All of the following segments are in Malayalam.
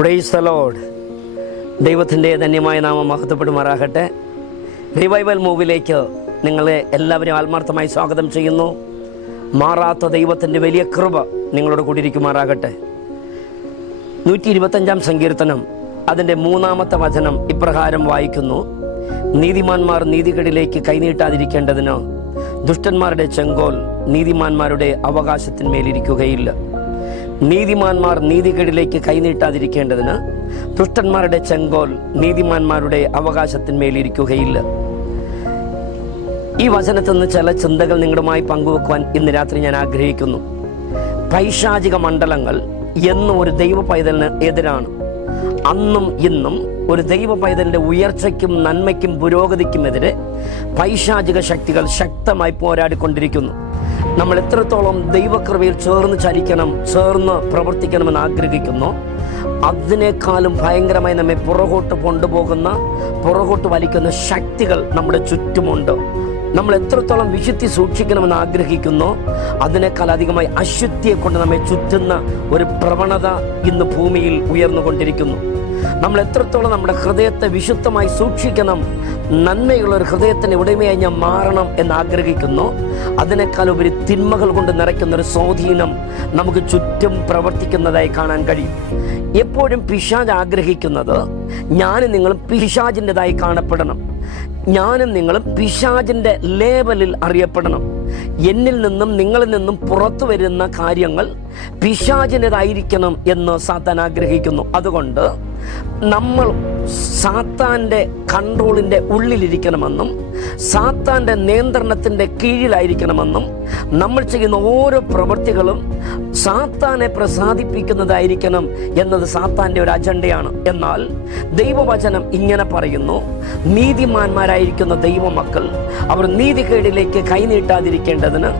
Praise the Lord. ദൈവത്തിൻ്റെ ധന്യമായ നാമം മഹത്വപ്പെടുമാറാകട്ടെ. റിവൈവൽ മൂവിലേക്ക് നിങ്ങളെ എല്ലാവരും ആത്മാർത്ഥമായി സ്വാഗതം ചെയ്യുന്നു. മാറാത്ത ദൈവത്തിൻ്റെ വലിയ കൃപ നിങ്ങളോട് കൂടിയിരിക്കുമാറാകട്ടെ. 125 സങ്കീർത്തനം അതിൻ്റെ 3-ാമത്തെ വചനം ഇപ്രകാരം വായിക്കുന്നു: നീതിമാന്മാർ നീതികേടിലേക്ക് കൈനീട്ടാതിരിക്കേണ്ടതിന് ദുഷ്ടന്മാരുടെ ചെങ്കോൽ നീതിമാന്മാരുടെ അവകാശത്തിന്മേലിരിക്കുകയില്ല. നീതിമാന്മാർ നീതികേടിലേക്ക് കൈനീട്ടാതിരിക്കേണ്ടതിന് ദുഷ്ടന്മാരുടെ ചെങ്കോൽ നീതിമാന്മാരുടെ അവകാശത്തിന്മേലിരിക്കുകയില്ല. ഈ വചനത്തിൽ നിന്ന് ചില ചിന്തകൾ നിങ്ങളുമായി പങ്കുവെക്കുവാൻ ഇന്ന് രാത്രി ഞാൻ ആഗ്രഹിക്കുന്നു. പൈശാചിക മണ്ഡലങ്ങൾ എന്നും ഒരു ദൈവ പൈതലിന് എതിരാണ്. അന്നും ഇന്നും ഒരു ദൈവ പൈതലിന്റെ ഉയർച്ചയ്ക്കും നന്മയ്ക്കും പുരോഗതിക്കുമെതിരെ പൈശാചിക ശക്തികൾ ശക്തമായി പോരാടിക്കൊണ്ടിരിക്കുന്നു. നമ്മൾ എത്രത്തോളം ദൈവകൃപയിൽ ചേർന്ന് ചലിക്കണം, ചേർന്ന് പ്രവർത്തിക്കണമെന്ന് ആഗ്രഹിക്കുന്നു, അതിനേക്കാളും ഭയങ്കരമായി നമ്മെ പുറകോട്ട് കൊണ്ടുപോകുന്ന, പുറകോട്ട് വലിക്കുന്ന ശക്തികൾ നമ്മുടെ ചുറ്റുമുണ്ട്. നമ്മൾ എത്രത്തോളം വിശുദ്ധി സൂക്ഷിക്കണമെന്ന് ആഗ്രഹിക്കുന്നു, അതിനേക്കാൾ അധികമായി അശുദ്ധിയെ കൊണ്ട് നമ്മെ ചുറ്റുന്ന ഒരു പ്രവണത ഇന്ന് ഭൂമിയിൽ ഉയർന്നുകൊണ്ടിരിക്കുന്നു. നമ്മൾ എത്രത്തോളം നമ്മുടെ ഹൃദയത്തെ വിശുദ്ധമായി സൂക്ഷിക്കണം, നന്മയുള്ള ഒരു ഹൃദയത്തിന് ഉടമയായി ഞാൻ മാറണം എന്ന് ആഗ്രഹിക്കുന്നു, അതിനേക്കാൾ ഉപരി തിന്മകൾ കൊണ്ട് നിറയ്ക്കുന്ന ഒരു സ്വാധീനം നമുക്ക് ചുറ്റും പ്രവർത്തിക്കുന്നതായി കാണാൻ കഴിയും. എപ്പോഴും പിശാച് ആഗ്രഹിക്കുന്നത് ഞാനും നിങ്ങളും പിശാചിൻ്റെതായി കാണപ്പെടണം, ഞാനും നിങ്ങളും പിശാചിൻ്റെ ലേബലിൽ അറിയപ്പെടണം. എന്നിൽ നിന്നും നിങ്ങളിൽ നിന്നും പുറത്തു വരുന്ന കാര്യങ്ങൾ പിശാചിൻ്റെതായിരിക്കണം എന്ന് സാത്താൻ ആഗ്രഹിക്കുന്നു. അതുകൊണ്ട് നമ്മൾ സാത്താൻ്റെ കൺട്രോളിൻ്റെ ഉള്ളിലിരിക്കണമെന്നും സാത്താൻ്റെ നിയന്ത്രണത്തിൻ്റെ കീഴിലായിരിക്കണമെന്നും നമ്മൾ ചെയ്യുന്ന ഓരോ പ്രവൃത്തികളും സാത്താനെ പ്രസാദിപ്പിക്കുന്നതായിരിക്കണം എന്നത് സാത്താൻ്റെ ഒരു അജണ്ടയാണ്. എന്നാൽ ദൈവവചനം ഇങ്ങനെ പറയുന്നു: നീതിമാന്മാരായിരിക്കുന്ന ദൈവമക്കൾ അവർ നീതികേടിലേക്ക് കൈനീട്ടാതിരിക്കേണ്ടതിന്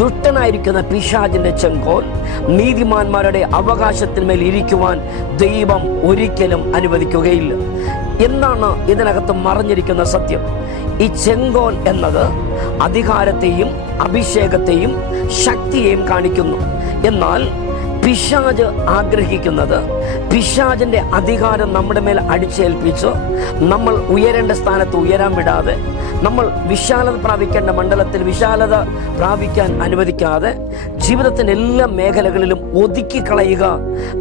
ദുഷ്ടനായിരിക്കുന്ന പിശാചിന്റെ ചെങ്കോൽ നീതിമാന്മാരുടെ അവകാശത്തിന്മേൽ ഇരിക്കുവാൻ ദൈവം ഒരിക്കലും അനുവദിക്കുകയില്ല. എന്താണ് ഇതിനകത്ത് മറഞ്ഞിരിക്കുന്ന സത്യം? ഈ ചെങ്കോൽ എന്നത് അധികാരത്തെയും അഭിഷേകത്തെയും ശക്തിയെയും കാണിക്കുന്നു. എന്നാൽ പിശാച് ആഗ്രഹിക്കുന്നത് പിശാചിന്റെ അധികാരം നമ്മുടെ മേൽ അടിച്ചേൽപ്പിച്ച് നമ്മൾ ഉയരേണ്ട സ്ഥാനത്ത് ഉയരാൻ വിടാതെ, നമ്മൾ വിശാലത പ്രാപിക്കേണ്ട മണ്ഡലത്തിൽ വിശാലത പ്രാപിക്കാൻ അനുവദിക്കാതെ ജീവിതത്തിൻ്റെ എല്ലാ മേഖലകളിലും ഒതുക്കി കളയുക,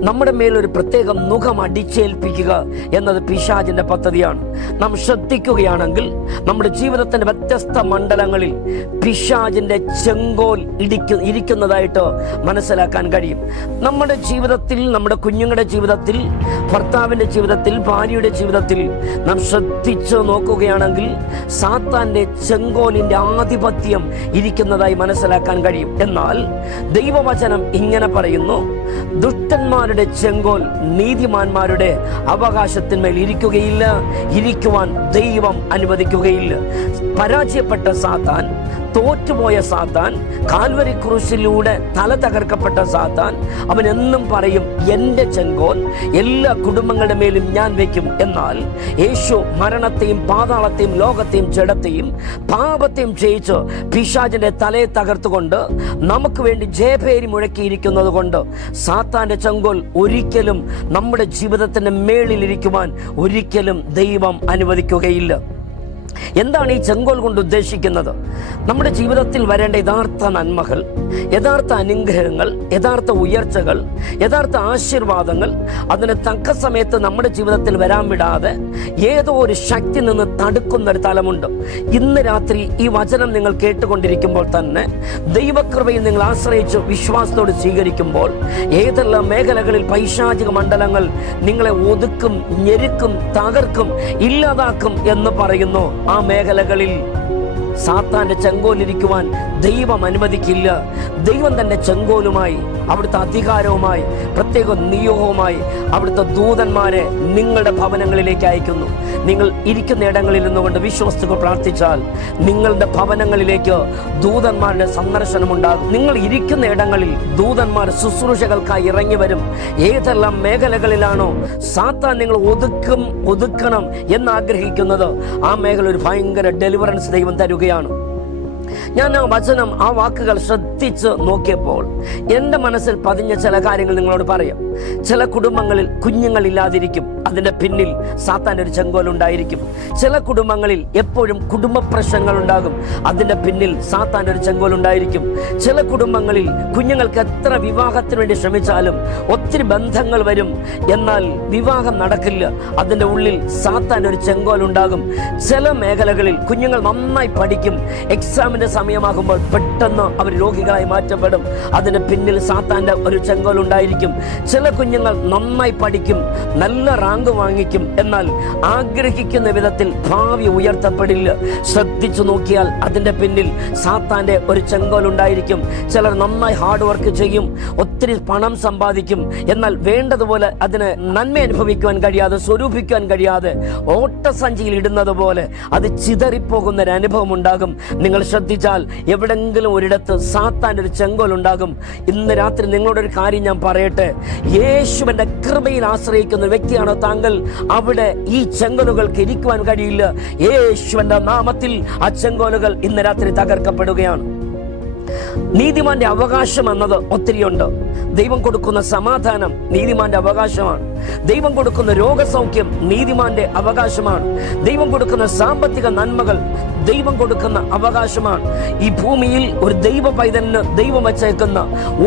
നമ്മുടെ മേലൊരു പ്രത്യേക മുഖം അടിച്ചേൽപ്പിക്കുക എന്നത് പിശാചിന്റെ പദ്ധതിയാണ്. നാം ശ്രദ്ധിക്കുകയാണെങ്കിൽ നമ്മുടെ ജീവിതത്തിന്റെ വ്യത്യസ്ത മണ്ഡലങ്ങളിൽ പിശാചിന്റെ ചെങ്കോൽ ഇരിക്കുന്നതായിട്ട് മനസ്സിലാക്കാൻ കഴിയും. നമ്മുടെ ജീവിതത്തിൽ, നമ്മുടെ കുഞ്ഞുങ്ങളുടെ ജീവിതത്തിൽ, ഭർത്താവിന്റെ ജീവിതത്തിൽ, ഭാര്യയുടെ ജീവിതത്തിൽ നാം ശ്രദ്ധിച്ച് നോക്കുകയാണെങ്കിൽ സാത്താന്റെ ചെങ്കോലിന്റെ ആധിപത്യം ഇരിക്കുന്നതായി മനസ്സിലാക്കാൻ കഴിയും. എന്നാൽ ദൈവവചനം ഇങ്ങനെ പറയുന്നു: ദുഷ്ടന്മാരുടെ ചെങ്കോൽ നീതിമാന്മാരുടെ അവകാശത്തിന്മേൽ ഇരിക്കുകയില്ല, ഇരിക്കുവാൻ ദൈവം അനുവദിക്കുകയില്ല. പരാജയപ്പെട്ട സാത്താൻ, തോറ്റുപോയ സാത്താൻ, കാൽവരി ക്രൂശിലൂടെ തല തകർക്കപ്പെട്ട സാത്താൻ, അവൻ എന്നും പറയും എൻ്റെ ചെങ്കോൽ എല്ലാ കുടുംബങ്ങളുടെ മേലും ഞാൻ വയ്ക്കും. എന്നാൽ യേശു മരണത്തെയും പാതാളത്തെയും ലോകത്തെയും ജഡത്തെയും പാപത്തെയും ജയിച്ച് പിശാചിന്റെ തലയെ തകർത്തുകൊണ്ട് നമുക്ക് വേണ്ടി ജയഭേരി മുഴക്കിയിരിക്കുന്നത് കൊണ്ട് സാത്താന്റെ ചെങ്കോൽ ഒരിക്കലും നമ്മുടെ ജീവിതത്തിന്റെ മേളിലിരിക്കുവാൻ ഒരിക്കലും ദൈവം അനുവദിക്കുകയില്ല. എന്താണ് ഈ ചെങ്കോൽ കൊണ്ട് ഉദ്ദേശിക്കുന്നത്? നമ്മുടെ ജീവിതത്തിൽ വരേണ്ട യഥാർത്ഥ നന്മകൾ, യഥാർത്ഥ അനുഗ്രഹങ്ങൾ, യഥാർത്ഥ ഉയർച്ചകൾ, യഥാർത്ഥ ആശീർവാദങ്ങൾ അതിന് തക്ക സമയത്ത് നമ്മുടെ ജീവിതത്തിൽ വരാൻ വിടാതെ ഏതോ ഒരു ശക്തി നിന്ന് തടുക്കുന്ന ഒരു തലമുണ്ട്. ഇന്ന് രാത്രി ഈ വചനം നിങ്ങൾ കേട്ടുകൊണ്ടിരിക്കുമ്പോൾ തന്നെ ദൈവകൃപയിൽ നിങ്ങൾ ആശ്രയിച്ച് വിശ്വാസത്തോട് സ്വീകരിക്കുമ്പോൾ ഏതെല്ലാം മേഖലകളിൽ പൈശാചിക മണ്ഡലങ്ങൾ നിങ്ങളെ ഒതുക്കും, ഞെരുക്കും, തകർക്കും, ഇല്ലാതാക്കും എന്ന് പറയുന്നു, ആ മേഖലകളിൽ സാത്താന്റെ ചെങ്കോലിരിക്കുവാൻ ദൈവം അനുവദിക്കില്ല. ദൈവം തന്റെ ചെങ്കോലുമായി, അവിടുത്തെ അധികാരവുമായി, പ്രത്യേക നിയോഗവുമായി അവിടുത്തെ ദൂതന്മാരെ നിങ്ങളുടെ ഭവനങ്ങളിലേക്ക് അയക്കുന്നു. നിങ്ങൾ ഇരിക്കുന്ന ഇടങ്ങളിൽ നിന്നുകൊണ്ട് വിശ്വസിച്ച് പ്രാർത്ഥിച്ചാൽ നിങ്ങളുടെ ഭവനങ്ങളിലേക്ക് ദൂതന്മാരുടെ സന്ദർശനമുണ്ടാകും. നിങ്ങൾ ഇരിക്കുന്ന ഇടങ്ങളിൽ ദൂതന്മാർ ശുശ്രൂഷകൾക്കായി ഇറങ്ങി വരും. ഏതെല്ലാം മേഖലകളിലാണോ സാത്താൻ നിങ്ങൾ ഒതുക്കണം എന്നാഗ്രഹിക്കുന്നത്, ആ മേഖല ഒരു ഭയങ്കര ഡെലിവറൻസ് ദൈവം തരുകയാണ്. ഞാൻ ആ വചനം, ആ വാക്കുകൾ ശ്രദ്ധിച്ച് നോക്കിയപ്പോൾ എൻ്റെ മനസ്സിൽ പതിഞ്ഞ ചില കാര്യങ്ങൾ നിങ്ങളോട് പറയാം. ചില കുടുംബങ്ങളിൽ കുഞ്ഞുങ്ങളില്ലാതിരിക്കും, അതിൻ്റെ പിന്നിൽ സാത്താൻ്റെ ഒരു ചെങ്കോലുണ്ടായിരിക്കും. ചില കുടുംബങ്ങളിൽ എപ്പോഴും കുടുംബ പ്രശ്നങ്ങൾ ഉണ്ടാകും, അതിൻ്റെ പിന്നിൽ സാത്താൻ്റെ ഒരു ചെങ്കോലുണ്ടായിരിക്കും. ചില കുടുംബങ്ങളിൽ കുഞ്ഞുങ്ങൾക്ക് എത്ര വിവാഹത്തിന് വേണ്ടി ശ്രമിച്ചാലും ഒത്തിരി ബന്ധങ്ങൾ വരും, എന്നാൽ വിവാഹം നടക്കില്ല, അതിൻ്റെ ഉള്ളിൽ സാത്താൻ്റെ ഒരു ചെങ്കോലുണ്ടാകും. ചില മേഖലകളിൽ കുഞ്ഞുങ്ങൾ നന്നായി പഠിക്കും, എക്സാമിൻ്റെ സമയമാകുമ്പോൾ പെട്ടെന്ന് അവർ രോഗികളായി മാറ്റപ്പെടും, അതിൻ്റെ പിന്നിൽ സാത്താൻ്റെ ഒരു ചെങ്കോലുണ്ടായിരിക്കും. ചില കുഞ്ഞുങ്ങൾ നന്നായി പഠിക്കും, നല്ല റാങ്ക് വാങ്ങിക്കും, എന്നാൽ ആഗ്രഹിക്കുന്ന വിധത്തിൽ ഭാവി ഉയർത്തപ്പെടില്ല. ശ്രദ്ധിച്ചു നോക്കിയാൽ അതിൻ്റെ പിന്നിൽ സാത്താൻ്റെ ഒരു ചെങ്കോലുണ്ടായിരിക്കും. ചിലർ നന്നായി ഹാർഡ് വർക്ക് ചെയ്യും, ഒത്തിരി പണം സമ്പാദിക്കും, എന്നാൽ വേണ്ടതുപോലെ അതിന് നന്മ അനുഭവിക്കുവാൻ കഴിയാതെ, സ്വരൂപിക്കുവാൻ കഴിയാതെ ഓട്ടസഞ്ചിയിൽ ഇടുന്നത് പോലെ അത് ചിതറിപ്പോകുന്ന ഒരു അനുഭവം ഉണ്ടാകും. നിങ്ങൾ ശ്രദ്ധിച്ചാൽ എവിടെങ്കിലും ഒരിടത്ത് സാത്താൻ്റെ ഒരു ചെങ്കോലുണ്ടാകും. ഇന്ന് രാത്രി നിങ്ങളോടൊരു കാര്യം ഞാൻ പറയട്ടെ, യേശുവിന്റെ കൃപയിൽ ആശ്രയിക്കുന്ന വ്യക്തിയാണോ താങ്കൾ, അവിടെ ഈ ചെങ്കോലുകൾക്ക് ഇരിക്കുവാൻ കഴിയില്ല. യേശുവിന്റെ നാമത്തിൽ ആ ചെങ്കോലുകൾ ഇന്ന് രാത്രി തകർക്കപ്പെടുകയാണ്. നീതിമാന്റെ അവകാശം എന്നത് ഒത്തിരിയുണ്ട്. ദൈവം കൊടുക്കുന്ന സമാധാനം നീതിമാന്റെ അവകാശമാണ്. ദൈവം കൊടുക്കുന്ന രോഗസൗഖ്യം നീതിമാന്റെ അവകാശമാണ്. ദൈവം കൊടുക്കുന്ന സാമ്പത്തിക നന്മകൾ ദൈവം കൊടുക്കുന്ന അവകാശമാണ്. ഈ ഭൂമിയിൽ ഒരു ദൈവ പൈതലിന് ദൈവം വച്ചേക്കുന്ന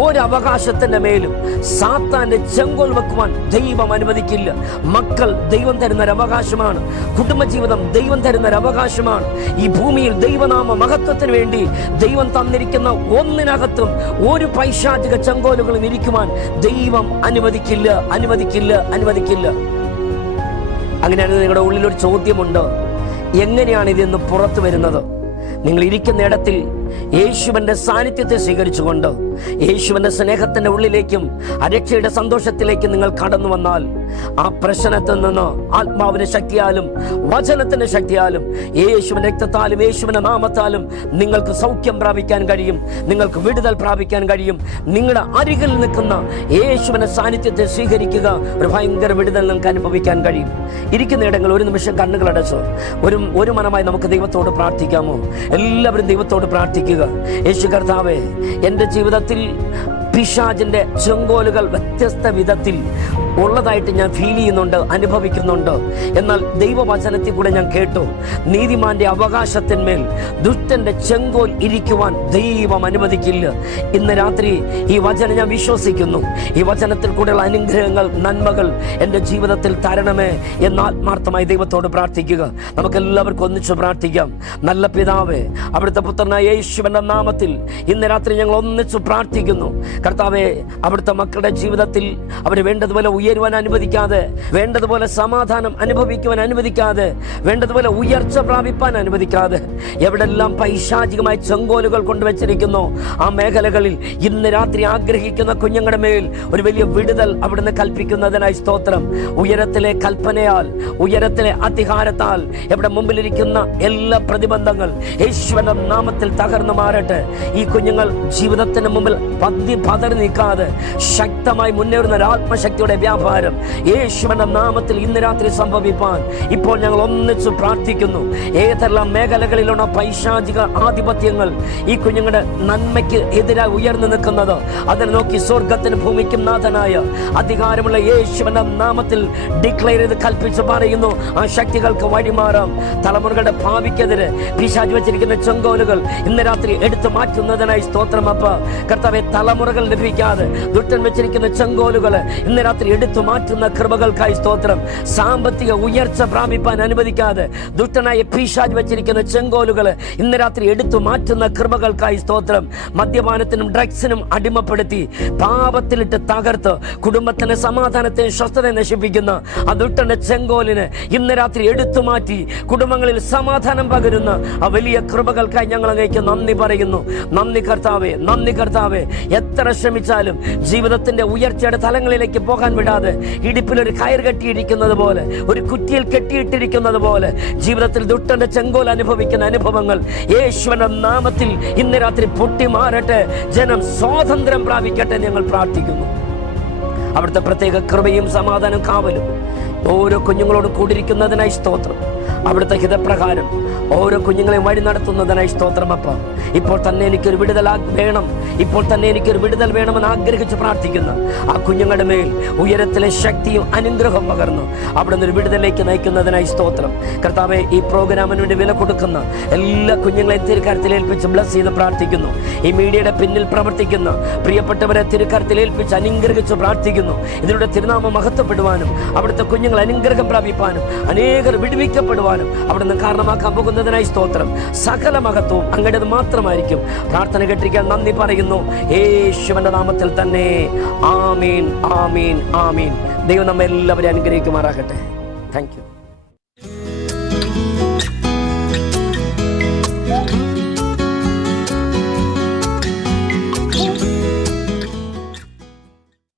ഒരു അവകാശത്തിന്റെ മേലും സാത്താന്റെ ചെങ്കോൽ വെക്കുവാൻ ദൈവം അനുവദിക്കില്ല. മക്കൾ ദൈവം തരുന്ന ഒരു അവകാശമാണ്. കുടുംബജീവിതം ദൈവം തരുന്ന ഒരു അവകാശമാണ്. ഈ ഭൂമിയിൽ ദൈവനാമ മഹത്വത്തിന് വേണ്ടി ദൈവം തന്നിരിക്കുന്ന ഒന്നിനകത്തും ഒരു പൈശാചിക ചെങ്കോലുകളും ഇരിക്കുവാൻ ദൈവം അനുവദിക്കില്ല, അനുവദിക്കില്ല, അനുവദിക്കില്ല. അങ്ങനെയാണ് നിങ്ങളുടെ ഉള്ളിലൊരു ചോദ്യമുണ്ട്, എങ്ങനെയാണ് ഇതിന്ന് പുറത്തു വരുന്നത്? നിങ്ങൾ ഇരിക്കുന്ന ഇടത്തിൽ യേശുവിന്റെ സാന്നിധ്യത്തെ സ്വീകരിച്ചുകൊണ്ട് യേശുവിന്റെ സ്നേഹത്തിന്റെ ഉള്ളിലേക്കും രക്ഷയുടെ സന്തോഷത്തിലേക്കും നിങ്ങൾ കടന്നു വന്നാൽ ആ പ്രശ്നത്തിൽ നിന്ന് ആത്മാവിന്റെ ശക്തിയാലും വചനത്തിന്റെ ശക്തിയാലും യേശുവിന്റെ രക്തത്താലും യേശുവിന്റെ നാമത്താലും നിങ്ങൾക്ക് സൗഖ്യം പ്രാപിക്കാൻ കഴിയും, നിങ്ങൾക്ക് വിടുതൽ പ്രാപിക്കാൻ കഴിയും. നിങ്ങളുടെ അരികിൽ നിൽക്കുന്ന യേശുവിന്റെ സാന്നിധ്യത്തെ സ്വീകരിക്കുക, ഒരു ഭയങ്കര വിടുതൽ നിങ്ങൾക്ക് അനുഭവിക്കാൻ കഴിയും. ഇരിക്കുന്ന ഇടങ്ങൾ ഒരു നിമിഷം കണ്ണുകൾ അടച്ചോ, ഒരു മനമായി നമുക്ക് ദൈവത്തോട് പ്രാർത്ഥിക്കാമോ? എല്ലാവരും ദൈവത്തോട് പ്രാർത്ഥിക്കുക. യേശു കർത്താവേ, എൻ്റെ ജീവിതത്തിൽ പിശാചിന്റെ ചെങ്കോലുകൾ വ്യത്യസ്ത വിധത്തിൽ ഉള്ളതായിട്ട് ഞാൻ ഫീൽ ചെയ്യുന്നുണ്ട്, അനുഭവിക്കുന്നുണ്ട്. എന്നാൽ ദൈവവചനത്തിൽ കൂടെ ഞാൻ കേട്ടു, നീതിമാന്റെ അവകാശത്തിന്മേൽ ദുഷ്ടന്റെ ചെങ്കോൽ ഇരിക്കുവാൻ ദൈവം അനുവദിക്കില്ല. ഇന്ന് രാത്രി ഈ വചനം ഞാൻ വിശ്വസിക്കുന്നു. ഈ വചനത്തിൽ കൂടെയുള്ള അനുഗ്രഹങ്ങൾ, നന്മകൾ എൻ്റെ ജീവിതത്തിൽ തരണമേ എന്ന് ആത്മാർത്ഥമായി ദൈവത്തോട് പ്രാർത്ഥിക്കുക. നമുക്കെല്ലാവർക്കും ഒന്നിച്ചു പ്രാർത്ഥിക്കാം. നല്ല പിതാവേ, അവിടുത്തെ പുത്രനായ യേശുവിന്റെ നാമത്തിൽ ഇന്ന് രാത്രി ഞങ്ങൾ ഒന്നിച്ചു പ്രാർത്ഥിക്കുന്നു. കർത്താവേ, അവിടുത്തെ മക്കളുടെ ജീവിതത്തിൽ അവര് വേണ്ടതുപോലെ ഉയരുവാൻ അനുവദിക്കാതെ, വേണ്ടതുപോലെ സമാധാനം അനുഭവിക്കുവാൻ അനുവദിക്കാതെ, വേണ്ടതുപോലെ ഉയർച്ച പ്രാപിപ്പാൻ അനുവദിക്കാതെ, എവിടെല്ലാം പൈശാചികമായ ചെങ്കോലുകൾ കൊണ്ടുവച്ചിരിക്കുന്നു ആ മേഖലകളിൽ ഇന്ന് രാത്രി ആഗ്രഹിക്കുന്ന കുഞ്ഞുങ്ങളുടെ മേൽ ഒരു വലിയ വിടുതൽ അവിടുന്ന് കൽപ്പിക്കുന്നതിനായി സ്തോത്രം. ഉയരത്തിലെ കൽപ്പനയാൽ, ഉയരത്തിലെ അധികാരത്താൽ എവിടെ മുമ്പിലിരിക്കുന്ന എല്ലാ പ്രതിബന്ധങ്ങൾ യേശുവിന്റെ നാമത്തിൽ തകർന്നു മാറട്ടെ. ഈ കുഞ്ഞുങ്ങൾ ജീവിതത്തിന് മുമ്പിൽ പതറി നിൽക്കാതെ ശക്തമായി മുന്നേറുന്ന ഒരു ആത്മശക്തിയുടെ വ്യാപാരം യേശുവിന്റെ നാമത്തിൽ ഇന്ന് രാത്രി സംഭവിപ്പാൻ ഇപ്പോൾ ഞങ്ങൾ ഒന്നിച്ചു പ്രാർത്ഥിക്കുന്നു. ഏതെല്ലാം മേഖലകളിലുള്ള പൈശാചിക ആധിപത്യങ്ങൾ ഈ കുഞ്ഞുങ്ങളുടെ നന്മയ്ക്ക് എതിരായി ഉയർന്നു നിൽക്കുന്നത്, അതിനെ നോക്കി സ്വർഗത്തിന് ഭൂമിക്കും നാഥനായ അധികാരമുള്ള യേശുവിന്റെ നാമത്തിൽ ഡിക്ലെയർ ചെയ്ത് കൽപ്പിച്ച് പറയുന്നു, ആ ശക്തികൾക്ക് വഴിമാറാം. തലമുറകളുടെ ഭാവിക്കെതിരെ പിശാച് വെച്ചിരിക്കുന്ന ചെങ്കോലുകൾ ഇന്ന് രാത്രി എടുത്തു മാറ്റുന്നതിനായി സ്തോത്രം. അപ്പ കർത്താവെ, തലമുറകൾ ലഭിക്കാതെ ദുഷ്ടൻ വെച്ചിരിക്കുന്ന ചെങ്കോലുകൾ ഇന്ന് രാത്രി എടുത്തു മാറ്റുന്ന കൃപകൾക്കായി സ്തോത്രം. സാമ്പത്തിക ഉയർച്ച പ്രാപിപ്പാൻ അനുവദിക്കാതെ ദുഷ്ടനായ പിശാച് വെച്ചിരിക്കുന്ന ചെങ്കോലുകൾ ഇന്ന് രാത്രി എടുത്തു മാറ്റുന്ന കൃപകൾക്കായി സ്തോത്രം. മദ്യപാനത്തിനും ഡ്രഗ്സിനും അടിമപ്പെടുത്തി പാപത്തിലിട്ട് തകർത്ത് കുടുംബത്തിന്റെ സമാധാനത്തെ സ്വസ്ഥത നശിപ്പിക്കുന്ന ആ ദുഷ്ടന്റെ ചെങ്കോലിനെ ഇന്ന് രാത്രി എടുത്തു മാറ്റി കുടുംബങ്ങളിൽ സമാധാനം പകരുന്ന ആ വലിയ കൃപകൾക്കായി ഞങ്ങൾ അങ്ങേക്ക് നന്ദി പറയുന്നു. നന്ദി കർത്താവേ, നന്ദി കർത്താവേ. എത്ര ശ്രമിച്ചാലും ജീവിതത്തിന്റെ ഉയർച്ചയുടെ തലങ്ങളിലേക്ക് പോകാൻ വിടാതെ ഇടുപ്പിലൊരു കയർ കെട്ടിയിരിക്കുന്നത് പോലെ, ഒരു കുറ്റിയിൽ കെട്ടിയിട്ടിരിക്കുന്നത് പോലെ ജീവിതത്തിൽ ദുഷ്ടന്റെ ചെങ്കോൽ അനുഭവിക്കുന്ന അനുഭവങ്ങൾ യേശുവിന്റെ നാമത്തിൽ ഇന്ന് രാത്രി പൊട്ടിമാറട്ടെ. ജനം സ്വാതന്ത്ര്യം പ്രാപിക്കട്ടെ ഞങ്ങൾ പ്രാർത്ഥിക്കുന്നു. അവിടുത്തെ പ്രത്യേക കൃപയും സമാധാനം കാവലും ഓരോ കുഞ്ഞുങ്ങളോട് കൂടിയിരിക്കുന്നതിനായി സ്തോത്രം. അവിടുത്തെ ഹിതപ്രകാരം ഓരോ കുഞ്ഞുങ്ങളെയും വഴി നടത്തുന്നതിനായി സ്തോത്രം അപ്പ. ഇപ്പോൾ തന്നെ എനിക്കൊരു വിടുതൽ വേണം, ഇപ്പോൾ തന്നെ എനിക്കൊരു വിടുതൽ വേണമെന്ന് ആഗ്രഹിച്ച് പ്രാർത്ഥിക്കുന്ന ആ കുഞ്ഞുങ്ങളുടെ മേൽ ഉയരത്തിലെ ശക്തിയും അനുഗ്രഹം പകർന്നു അവിടുന്ന് ഒരു വിടുതലേക്ക് നയിക്കുന്നതിനായി സ്തോത്രം. കർത്താവെ, ഈ പ്രോഗ്രാമിന് വേണ്ടി വില കൊടുക്കുന്ന എല്ലാ കുഞ്ഞുങ്ങളെയും തിരുക്കരത്തിൽ ഏൽപ്പിച്ച് ബ്ലസ് ചെയ്ത് പ്രാർത്ഥിക്കുന്നു. ഈ മീഡിയയുടെ പിന്നിൽ പ്രവർത്തിക്കുന്ന പ്രിയപ്പെട്ടവരെ തിരുക്കരത്തിൽ ഏൽപ്പിച്ച് അനുഗ്രഹിച്ച് പ്രാർത്ഥിക്കുന്നു. ഇതിലൂടെ തിരുനാമം മഹത്വപ്പെടുവാനും അവിടുത്തെ കുഞ്ഞുങ്ങൾ അനുഗ്രഹം പ്രാപിപ്പാനും അനേകർ വിടുവിക്കപ്പെടുവാനും അവിടുന്ന് കാരണമാക്കാൻ പോകുന്നതിനായി സ്തോത്രം. സകല മഹത്വവും അങ്ങടേത് മാത്രമായിരിക്കും. പ്രാർത്ഥന കേട്ടിരിക്കാൻ നന്ദി പറയുന്നു, യേശുവിന്റെ നാമത്തിൽ തന്നെ. ആമീൻ, ആമീൻ, ആമീൻ. ദൈവം നമ്മെ എല്ലാവരെയും അനുഗ്രഹിക്കുമാറാകട്ടെ. Thank you.